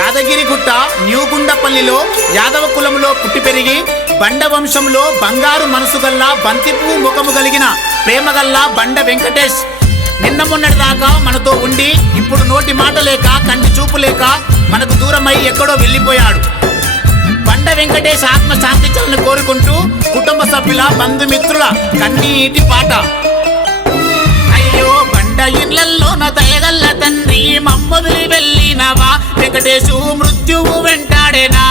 యాదగిరిగుట్ట న్యూగుండపల్లిలో యాదవ కులంలో పుట్టి పెరిగి బండ వంశంలో బంగారు మనసు గల్ల బంతిపువ్వు ముఖము కలిగిన ప్రేమగల్లా బండ వెంకటేష్. నిన్న మొన్నటి దాకా మనతో ఉండి ఇప్పుడు నోటి మాట లేక కంటి చూపు లేక మనకు దూరమై ఎక్కడో వెళ్ళిపోయాడు. బండ వెంకటేష్ ఆత్మ శాంతించాలని కోరుకుంటూ కుటుంబ సభ్యుల బంధుమిత్రుల కన్నీటి పాట. అయ్యో బండ ఇళ్ళల్లో నా తండ్రి మమ్మదులి వెళ్ళి వెంకటేశు మృత్యువు వెంటాడేనా?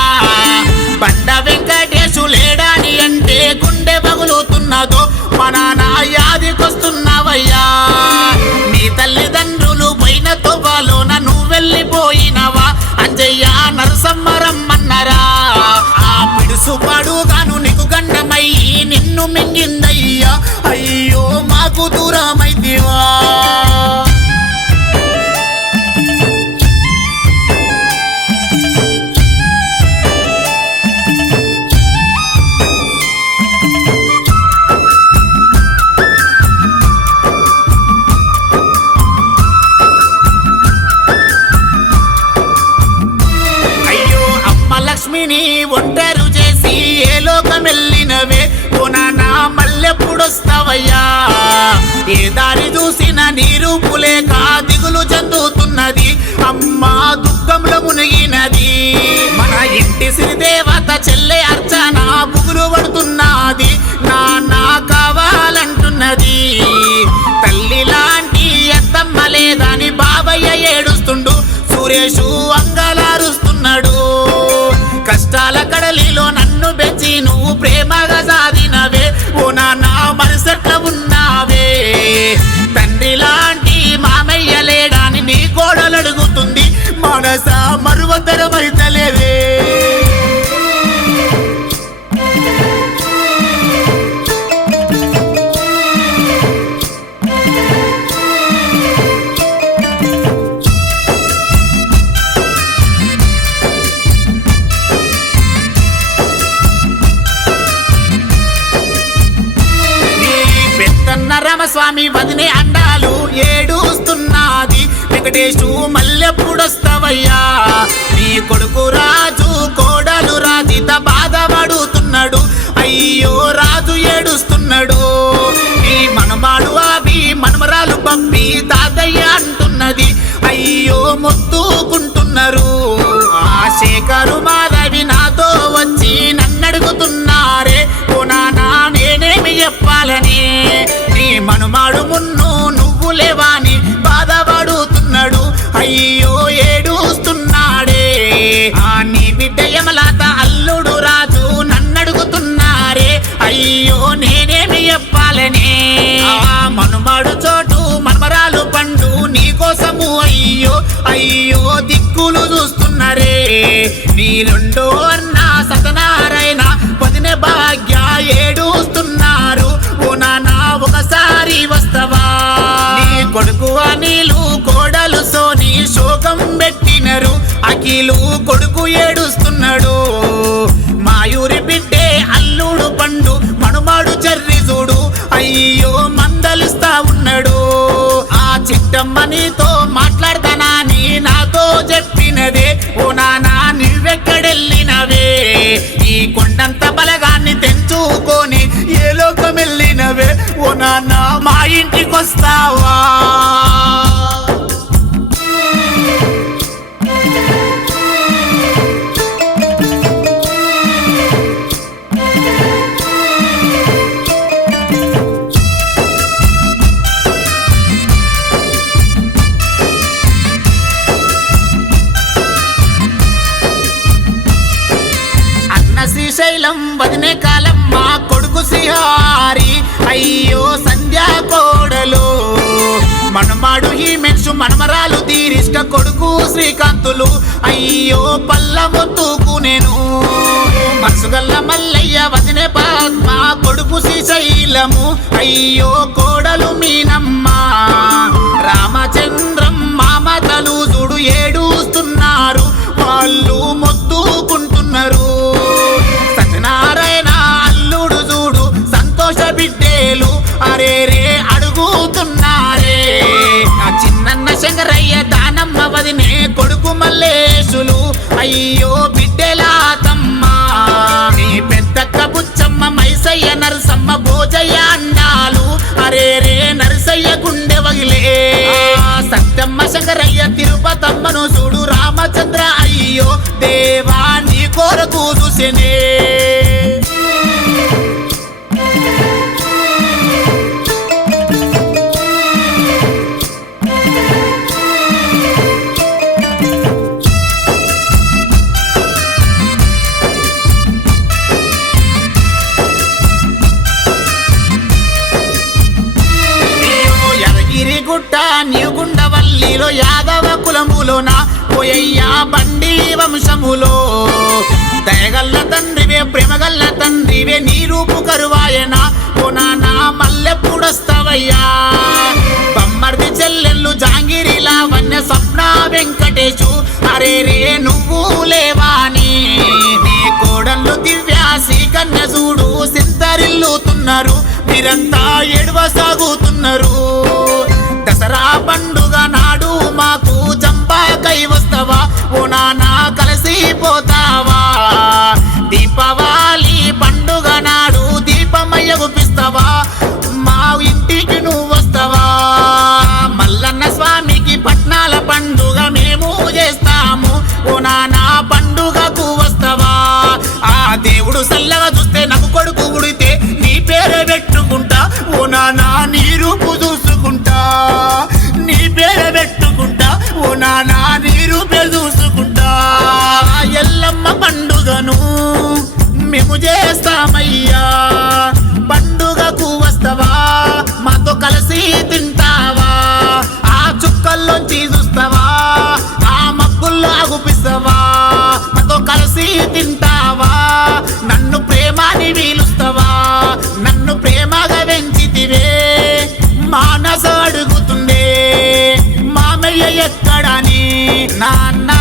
బండ వెంకటేశు లేడాని అంటే గుండె పగులుతున్నదో మన నాయాదికొస్తున్నావయ్యా. నీ తల్లిదండ్రులు పోయిన తోవలోన నువ్వు వెళ్ళిపోయినవా? అంజయ్య నరసమ్మరమ్మన్నరా ఆ పిడుసుపాడుగాను నీకు గండమయ్యి నిన్ను మింగిందయ్యా. అయ్యో మాకు దూరమైదివా అమ్మ ఒంటరు చేసి ఏ లోకమెళ్ళినవే వెళ్ళినవే మళ్ళెప్పుడొస్తావయ్యా ఏ దారి చూసిన నీరు పులేక దిగులు చెందుతున్నది. అమ్మ దుఃఖంలో మునిగినది. మన ఇంటి సిరిదేవత చెల్లె అర్చన బుగులు పడుతున్నది. నానా కావాలంటున్నది. తల్లి లాంటి ఎత్తమ్మ లేదని బాబయ్య ఏడుస్తుండు. సురేషు నువ్వు ప్రేమగా సాధినవే. ఓ నాన్న మనసట్ల ఉన్నావే. తండ్రి లాంటి మామయ్య లేడాని నీ కోడలు అడుగుతుంది మనస మరువతరమైతలేవే. పదినే అండాలు అండాలు ఏడుస్తున్నది. వెంకటేశు మల్లెప్పుడొస్తావయ్యా? నీ కొడుకు రాజు కోడలు రాజిత బాధపడుతున్నాడు. అయ్యో రాజు ఏడుస్తున్నాడు. నీ మనమాడు అవి మనమరాలు పంపి తాతయ్య అంటున్నది. అయ్యో మొత్తుకుంటున్నారు. ఆ శేఖరు మాధవి నాతో వచ్చి నన్ను అడుగుతున్నారే ఓ నానా నేనేమి చెప్పాలని? మనుమాడు చోటు మనమరాలు పండు నీకోసము అయ్యో అయ్యో దిక్కులు చూస్తున్నారే. నీలుండో రెండో అన్న సతనారాయణ వదిన భాగ్య ఏడుస్తున్నారు. ఓ ఒకసారి వస్తవా? నీ కొడుకు అనిలు కోడలు సోని శోకం పెట్టినరు. అఖిలు కొడుకు ఏడుస్తున్నాడు. మాయూరి బిడ్డే అల్లుడు పండు మనుమాడు చెరు చిట్టమ్మ నీతో నీ నాతో చెప్పినదే. ఓ నానా నువ్వెక్కడెళ్ళినవే? ఈ కొండంత బలగాన్ని తెంచుకొని ఏ లోకం వెళ్ళినవే ఓ నాన్న మా ఇంటికొస్తావా? కొడుకు అయ్యో సంధ్యా కోడలు. మనమాడు ఈ మెన్సు మనమరాలు తీరిష్ట కొడుకు శ్రీకాంతులు. అయ్యో పల్ల తూకు నేను మనసుగల్ల మల్లయ్య వదినే పద్మ కొడుకు శ్రీశైలము. అయ్యో కోడలు మీనమ్మ. రామచంద్రం మామతలు చూడు ఏడుస్తున్నారు. వాళ్ళు అడుగుతున్నారే కొడుకు మల్లేశులు. అయ్యో బిడ్డెలా తమ్మా. నీ పెద్దక్క బుచ్చమ్మ మైసయ్య నరసమ్మ భోజయ్య అన్నాలు. అరే రే నరసయ్య గుండె వగిలే. సత్యమ్మ శంకరయ్య తిరుపతమ్మను చూడు రామచంద్ర. అయ్యో దేవా నీ కోరకు చూసినే. యాదవ కులములోన? పోయయ్యా బండి వంశములో. దయగల్ల తండ్రివే ప్రేమగల్ల తండ్రివే నీ రూపు కరువాయన? ఓ నాన్న మల్లెప్పుడొస్తావయ్యా? బమ్మర్ది చెల్లెళ్ళు జాంగిరి లావణ్య స్వప్న వెంకటేశు. అరే రే నువ్వు లేవాని? నీ కోడళ్ళు దివ్యాసి కన్య చూడు సింతరిల్లుతున్నారు. మీరంతా ఎడవ సాగుతున్నారు దసరా పండు కలిసిపోతావా? బల్లోంచి చూస్తావా? ఆ మబ్బుల్లో అగుపిస్తావా? నాతో కలిసి తింటావా? నన్ను ప్రేమాని వీలుస్తావా? నన్ను ప్రేమగా పెంచితివే మానస అడుగుతుండే మామయ్య ఎక్కడని? నాన్న